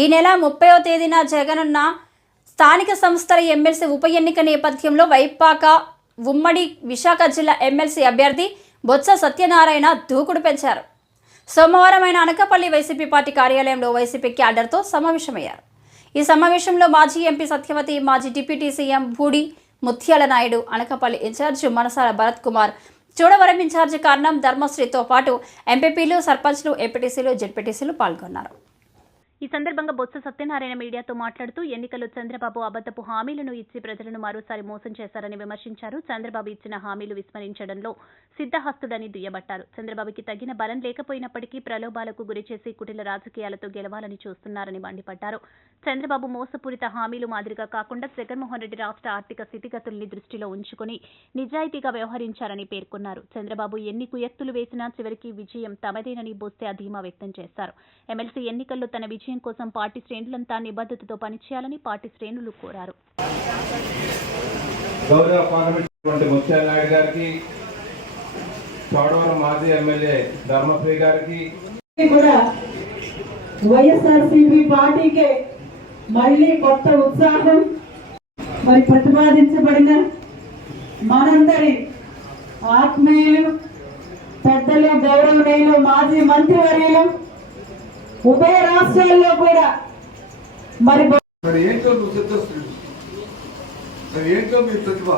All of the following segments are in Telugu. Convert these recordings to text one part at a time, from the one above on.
ఈ నెల ముప్పైవ తేదీన జగనన్న స్థానిక సంస్థల ఎమ్మెల్సీ ఉప ఎన్నిక నేపథ్యంలో వైపాక ఉమ్మడి విశాఖ జిల్లా ఎమ్మెల్సీ అభ్యర్థి బొత్స సత్యనారాయణ దూకుడు పెంచారు. సోమవారం ఆయన అనకాపల్లి వైసీపీ పార్టీ కార్యాలయంలో వైసీపీ క్యాడర్తో సమావేశమయ్యారు. ఈ సమావేశంలో మాజీ ఎంపీ సత్యవతి మాజీ deputy CM Budi Mutyala Naidu Anakapalli incharge Manasala Bharat Kumar Chodavaram incharge Karanam ధర్మశ్రీతో పాటు ఎంపీపీలు సర్పంచ్లు ఎంపీటీసీలు జెడ్పీటీసీలు పాల్గొన్నారు. ఈ సందర్భంగా బొత్స సత్యనారాయణ మీడియాతో మాట్లాడుతూ ఎన్నికల్లో చంద్రబాబు అబద్దపు హామీలను ఇచ్చి ప్రజలను మరోసారి మోసం చేశారని విమర్శించారు. చంద్రబాబు ఇచ్చిన హామీలు విస్మరించడంలో సిద్దహస్తుడని దుయ్యబట్టారు. చంద్రబాబుకి తగిన బలం లేకపోయినప్పటికీ ప్రలోభాలకు గురిచేసి కుటిల రాజకీయాలతో గెలవాలని చూస్తున్నారని మండిపడ్డారు. చంద్రబాబు మోసపూరిత హామీలు మాదిరిగా కాకుండా జగన్మోహన్ రెడ్డి రాష్ట్ర ఆర్థిక స్థితిగతుల్ని దృష్టిలో ఉంచుకుని నిజాయితీగా వ్యవహరించారని పేర్కొన్నారు. చంద్రబాబు ఎన్ని కుయక్తులు వేసినా చివరికి విజయం తమదేనని బొస్తే ధీమా వ్యక్తం చేశారు. ఎమ్మెల్సీ ఎన్నికల్లో తన విజయం కోసం పార్టీ శ్రేణులంతా నిబద్ధతతో పనిచేయాలని పార్టీ శ్రేణులు కోరారు. గౌరవ పార్లమెంట్ ముత్యాల నాయుడు గారికి చోడవరం మాజీ ఎమ్మెల్యే ధర్మశ్రీ గారికి కూడా వైఎస్ఆర్సీపీ పార్టీకే మళ్ళీ కొత్త ఉత్సాహం మరి ప్రతిపాదించబడిన మనందరి ఆత్మీయులు పెద్దలు గౌరవనీయులు మాజీ మంత్రివర్యులు ఉభయ రాష్ట్రాల్లో కూడా మరి మరి ఏంటో నువ్వు సిద్ధస్తుడు మరి ఏంటో మీ ప్రతిభ?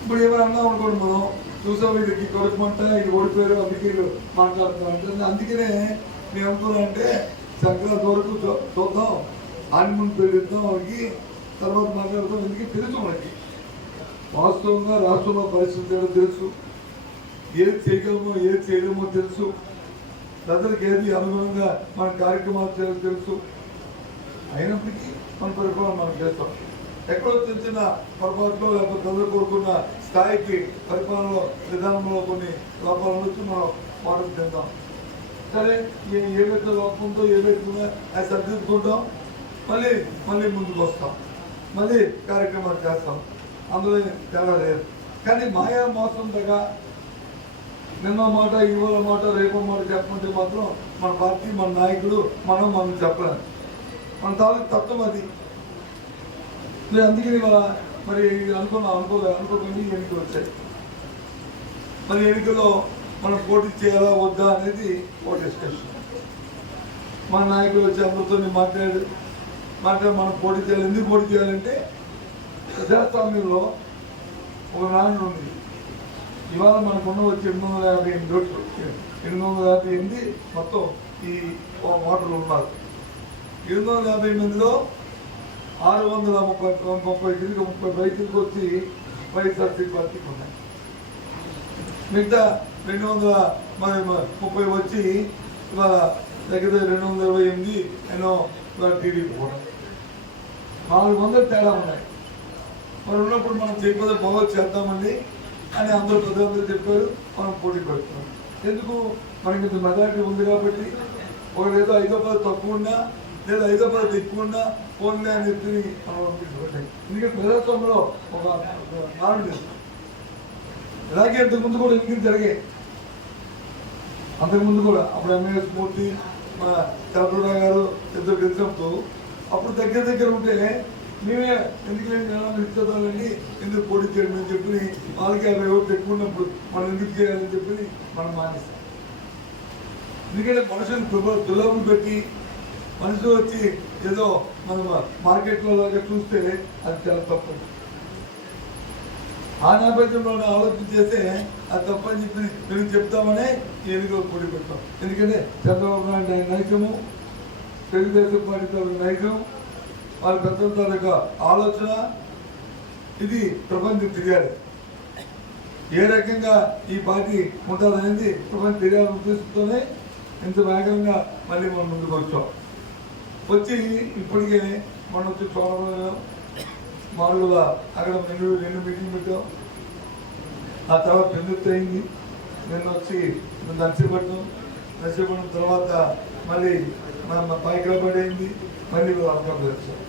ఇప్పుడు ఏమన్నా అనుకోండి మనం. చూసాం వీళ్ళకి కొడుకుమంట ఇది ఓడిపోయారు అందుకే మాట్లాడుతున్నాం అందుకనే మేము అనుకున్నామంటే సంక్రాంతి వరకు చూద్దాం. ఆనిమూన్ పెళ్ళిద్దాం వాళ్ళకి తర్వాత మాట్లాడతాం. ఎందుకు తెలుసు మనకి. వాస్తవంగా రాష్ట్రంలో పరిస్థితి తెలుసు. ఏది చేయగలమో ఏది చేయలేమో తెలుసు. ప్రజలకు ఏది అనుగుణంగా మన కార్యక్రమాలు తెలుసు? అయినప్పటికీ మన పరిపాలన మనం చేస్తాం. ఎక్కడో చిన్న చిన్న లేకపోతే ప్రజలు కోరుకున్న స్థాయికి పరిపాలన విధానంలో కొన్ని లోపాలు వచ్చి మనం వాటర్ చెందాం సరే ఏ ఏవైతే లోపం ఉందో ఏవైతే అది సరిదిద్దుకుంటాం. మళ్ళీ మళ్ళీ ముందుకు వస్తాం. మళ్ళీ కార్యక్రమాలు చేస్తాం. అందులో తేడా లేదు. కానీ మాయా మోసం దగ్గర నిన్న మాట ఇవాళ మాట రేపు మాట చెప్పమంటే మాత్రం మన పార్టీ మన నాయకుడు మనం మనం చెప్పలేదు మన తాలూకు తత్వం అది. నేను అందుకని మరి ఇది అనుకున్నా అనుకో అనుకోకుండా ఎన్నికలు వచ్చాయి. మరి ఎన్నికల్లో మనం పోటీ చేయాలా వద్దా అనేది ఒక డిస్కషన్ మన నాయకులు వచ్చి అందరితో మాట్లాడు మాట్లాడి మనం పోటీ చేయాలి. ఎందుకు పోటీ చేయాలంటే ప్రజాస్వామ్యంలో ఒక నాన్న ఉంది. ఇవాళ మనకున్న వచ్చి ఎనిమిది వందల యాభై ఎనిమిది ఓట్లు. ఎనిమిది వందల యాభై ఎనిమిది మొత్తం ఈ ఓటర్లు ఉన్నారు ఎనిమిది వందల యాభై ఎనిమిదిలో ఆరు వందల ముప్పై ముప్పై తిరిగి ముప్పై బయటికి వచ్చి వైఎస్ఆర్సీ పార్టీకి ఉన్నాయి మిగతా రెండు వందల మరి ముప్పై వచ్చి ఇవాళ దగ్గర రెండు వందల ఇరవై ఎనిమిది ఎన్నో ఇవాళ టీడీపీ కూడా నాలుగు వందలు తేడా ఉన్నాయి. మరి ఉన్నప్పుడు మనం చేయకపోతే బాగా చేద్దామండి. అని అందరూ ప్రజలందరూ చెప్పారు. మనం పోటీ పెడుతున్నాం ఎందుకు? మనకి ఇంత మెజారిటీ ఉంది కాబట్టి ఒకటి ఏదో ఐదో పది తక్కువ ఉన్నా లేదా ఐదో పది ఎక్కువ ఉన్నా ఫోన్లే అని చెప్పి మనం పంపించబడ్డాయి ఎందుకంటే ప్రజాస్వామ్యంలో ఒక మారణ చేస్తాం. ఇలాగే ఇంతకు ముందు కూడా ఎన్నికలు జరిగాయి. అంతకుముందు కూడా అప్పుడు ఎంఏఎస్ మూర్తి మా చంద్రరావు గారు ఇద్దరు గెలిచినప్పుడు అప్పుడు దగ్గర దగ్గర ఉంటే మేమే ఎందుకు లేని ఎందుకు పోటీ చేయడం అని చెప్పి వాళ్ళకి యాభై ఓట్లు ఎక్కువ ఉన్నప్పుడు మనం ఎందుకు చేయాలని చెప్పి మనం మానేస్తాం. ఎందుకంటే మనుషులు దుల- దులభం పెట్టి మనుషులు వచ్చి ఏదో మనం మార్కెట్లో లాగా చూస్తే అది చాలా తప్పదు ఆ నేపథ్యంలో ఆలోచన చేస్తే అది తప్పని చెప్పి మేము చెప్తామనే ఈ ఎన్నికలు పోటీ పెడతాం. ఎందుకంటే చంద్రబాబు నాయుడు ఆయన తెలుగుదేశం పార్టీ నైజం వారి పెద్దల తాలూకా ఆలోచన ఇది ప్రపంచం తెలియాలి ఏ రకంగా ఈ పార్టీ ఉంటుందనేది ప్రపంచం తెలియాలని ఉద్దేశంతోనే ఇంత వేగంగా మళ్ళీ మనం ముందుకు వచ్చాం. వచ్చి ఇప్పటికే మనం వచ్చి చూడడం మామూలుగా అక్కడ రెండు రెండు మీటింగ్ పెట్టాం. ఆ తర్వాత పెందుతు అయింది. నిన్న వచ్చి నర్సీపట్నం నర్సీపట్నం తర్వాత మళ్ళీ మా పైకిరాబడి అయింది మళ్ళీ అనకాపల్లి వచ్చాం